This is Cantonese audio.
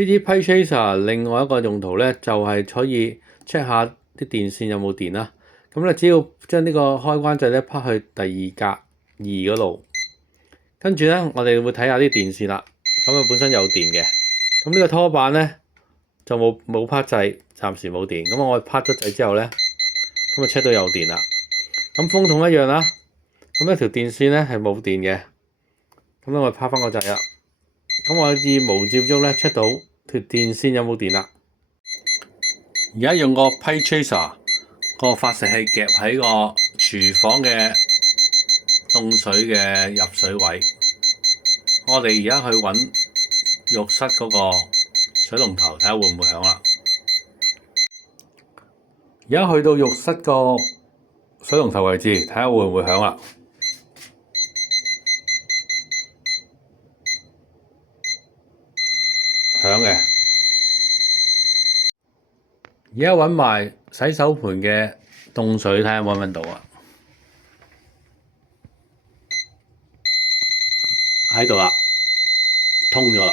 呢啲 Pipe Chaser 另外一個用途咧，就係可以 check 下啲電線有冇電啦。咁咧，只要將呢個開關掣咧拋去第二格2嗰度，跟住咧我哋會睇下啲電線啦。咁啊本身有電嘅，咁呢個拖板咧就冇拍掣，暫時冇電。咁我拍咗掣之後咧，咁啊 check 到有電啦。咁風筒一樣啦，咁一條電線咧係冇電嘅，咁咧我拍翻個掣啦。咁我以無接觸咧 check 到條電線有冇電啦。而家用個 Pipe Chaser 個發射器夾喺個廚房嘅凍水嘅入水位。我哋而家去揾浴室嗰個水龍頭，睇下會唔會響啦。而家去到浴室個水龍頭位置，睇下會唔會響啦。響嘅。而家揾埋洗手盆嘅凍水，睇下揾唔揾到啊？喺度啦，通咗啦。